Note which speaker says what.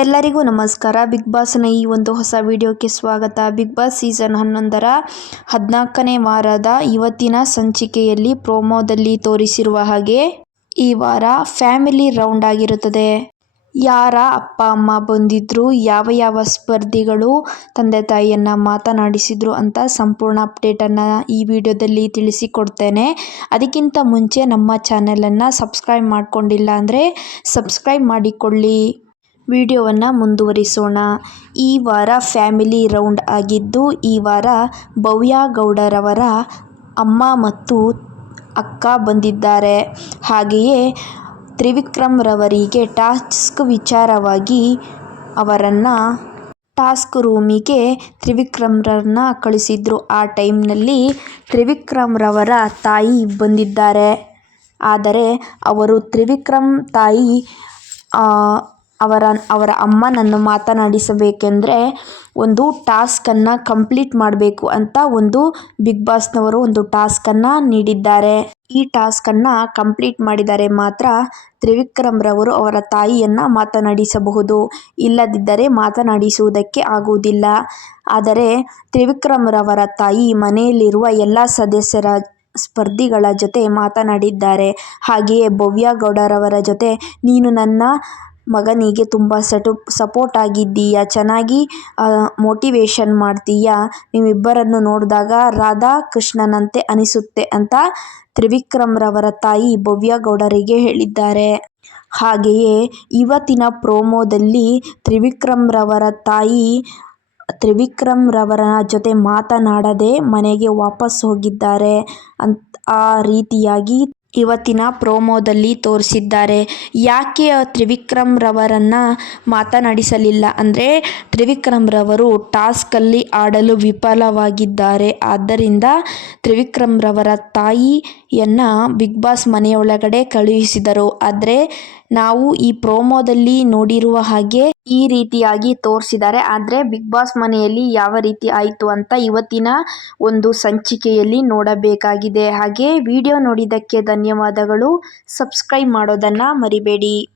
Speaker 1: ಎಲ್ಲರಿಗೂ ನಮಸ್ಕಾರ. ಬಿಗ್ ಬಾಸ್ನ ಈ ಒಂದು ಹೊಸ ವಿಡಿಯೋಕ್ಕೆ ಸ್ವಾಗತ. ಬಿಗ್ ಬಾಸ್ ಸೀಸನ್ ಹನ್ನೊಂದರ ಹದಿನಾಲ್ಕನೇ ವಾರದ ಇವತ್ತಿನ ಸಂಚಿಕೆಯಲ್ಲಿ ಪ್ರೋಮೋದಲ್ಲಿ ತೋರಿಸಿರುವ ಹಾಗೆ ಈ ವಾರ ಫ್ಯಾಮಿಲಿ ರೌಂಡ್ ಆಗಿರುತ್ತದೆ. ಯಾರ ಅಪ್ಪ, ಅಮ್ಮ ಬಂದಿದ್ರು, ಯಾವ ಯಾವ ಸ್ಪರ್ಧಿಗಳು ತಂದೆ ತಾಯಿಯನ್ನು ಮಾತನಾಡಿಸಿದ್ರು ಅಂತ ಸಂಪೂರ್ಣ ಅಪ್ಡೇಟನ್ನು ಈ ವಿಡಿಯೋದಲ್ಲಿ ತಿಳಿಸಿಕೊಡ್ತೇನೆ. ಅದಕ್ಕಿಂತ ಮುಂಚೆ ನಮ್ಮ ಚಾನೆಲನ್ನು ಸಬ್ಸ್ಕ್ರೈಬ್ ಮಾಡಿಕೊಂಡಿಲ್ಲ ಅಂದರೆ ಸಬ್ಸ್ಕ್ರೈಬ್ ಮಾಡಿಕೊಳ್ಳಿ. ವಿಡಿಯೋವನ್ನು ಮುಂದುವರಿಸೋಣ. ಈ ವಾರ ಫ್ಯಾಮಿಲಿ ರೌಂಡ್ ಆಗಿದ್ದು, ಈ ವಾರ ಭವ್ಯ ಗೌಡರವರ ಅಮ್ಮ ಮತ್ತು ಅಕ್ಕ ಬಂದಿದ್ದಾರೆ. ಹಾಗೆಯೇ ತ್ರಿವಿಕ್ರಮ್ ರವರಿಗೆ ಟಾಸ್ಕ್ ವಿಚಾರವಾಗಿ ಅವರನ್ನು ಟಾಸ್ಕ್ ರೂಮಿಗೆ ತ್ರಿವಿಕ್ರಮ್ರನ್ನ ಕಳಿಸಿದ್ರು. ಆ ಟೈಮ್ನಲ್ಲಿ ತ್ರಿವಿಕ್ರಮ್ರವರ ತಾಯಿ ಬಂದಿದ್ದಾರೆ. ಆದರೆ ಅವರು ತ್ರಿವಿಕ್ರಮ್ ತಾಯಿ ಅವರ ಅವರ ಅಮ್ಮನನ್ನು ಮಾತನಾಡಿಸಬೇಕೆಂದರೆ ಒಂದು ಟಾಸ್ಕನ್ನು ಕಂಪ್ಲೀಟ್ ಮಾಡಬೇಕು ಅಂತ ಒಂದು ಬಿಗ್ ಬಾಸ್ನವರು ಒಂದು ಟಾಸ್ಕನ್ನು ನೀಡಿದ್ದಾರೆ. ಈ ಟಾಸ್ಕನ್ನು ಕಂಪ್ಲೀಟ್ ಮಾಡಿದರೆ ಮಾತ್ರ ತ್ರಿವಿಕ್ರಮ್ರವರು ಅವರ ತಾಯಿಯನ್ನು ಮಾತನಾಡಿಸಬಹುದು. ಇಲ್ಲದಿದ್ದರೆ ಮಾತನಾಡಿಸುವುದಕ್ಕೆ ಆಗುವುದಿಲ್ಲ. ಆದರೆ ತ್ರಿವಿಕ್ರಮ್ರವರ ತಾಯಿ ಮನೆಯಲ್ಲಿರುವ ಎಲ್ಲ ಸದಸ್ಯರ ಸ್ಪರ್ಧಿಗಳ ಜೊತೆ ಮಾತನಾಡಿದ್ದಾರೆ. ಹಾಗೆಯೇ ಭವ್ಯ ಗೌಡರವರ ಜೊತೆ, ನೀನು ನನ್ನ ಮಗನಿಗೆ ತುಂಬ ಸಟು ಸಪೋರ್ಟ್ ಆಗಿದ್ದೀಯ? ಚೆನ್ನಾಗಿ ಮೋಟಿವೇಶನ್ ಮಾಡ್ತೀಯ? ನೀವಿಬ್ಬರನ್ನು ನೋಡಿದಾಗ ರಾಧಾ ಕೃಷ್ಣನಂತೆ ಅನಿಸುತ್ತೆ ಅಂತ ತ್ರಿವಿಕ್ರಮ್ರವರ ತಾಯಿ ಭವ್ಯ ಗೌಡರಿಗೆ ಹೇಳಿದ್ದಾರೆ. ಹಾಗೆಯೇ ಇವತ್ತಿನ ಪ್ರೋಮೋದಲ್ಲಿ ತ್ರಿವಿಕ್ರಮ್ರವರ ತಾಯಿ ತ್ರಿವಿಕ್ರಮ್ರವರ ಜೊತೆ ಮಾತನಾಡದೆ ಮನೆಗೆ ವಾಪಸ್ ಹೋಗಿದ್ದಾರೆ. ಅಂತ, ಆ ರೀತಿಯಾಗಿ ಇವತ್ತಿನ ಪ್ರೋಮೋದಲ್ಲಿ ತೋರಿಸಿದ್ದಾರೆ. ಯಾಕೆ ತ್ರಿವಿಕ್ರಮ್ರವರನ್ನು ಮಾತನಾಡಿಸಲಿಲ್ಲ? ಅಂದರೆ ತ್ರಿವಿಕ್ರಮ್ರವರು ಟಾಸ್ಕಲ್ಲಿ ಆಡಲು ವಿಫಲವಾಗಿದ್ದಾರೆ. ಆದ್ದರಿಂದ ತ್ರಿವಿಕ್ರಮ್ರವರ ತಾಯಿಯನ್ನು ಬಿಗ್ ಬಾಸ್ ಮನೆಯೊಳಗಡೆ ಕಳುಹಿಸಿದರು. ಆದರೆ ನಾವು ಈ ಪ್ರೋಮೋದಲ್ಲಿ ನೋಡಿರುವ ಹಾಗೆ ಈ ರೀತಿಯಾಗಿ ತೋರಿಸಿದ್ದಾರೆ. ಆದರೆ ಬಿಗ್ ಬಾಸ್ ಮನೆಯಲ್ಲಿ ಯಾವ ರೀತಿ ಆಯಿತು ಅಂತ ಇವತ್ತಿನ ಒಂದು ಸಂಚಿಕೆಯಲ್ಲಿ ನೋಡಬೇಕಾಗಿದೆ. ಹಾಗೆ ವಿಡಿಯೋ ನೋಡಿದ್ದಕ್ಕೆ ಧನ್ಯವಾದಗಳು. ಸಬ್ಸ್ಕ್ರೈಬ್ ಮಾಡೋದನ್ನು ಮರಿಬೇಡಿ.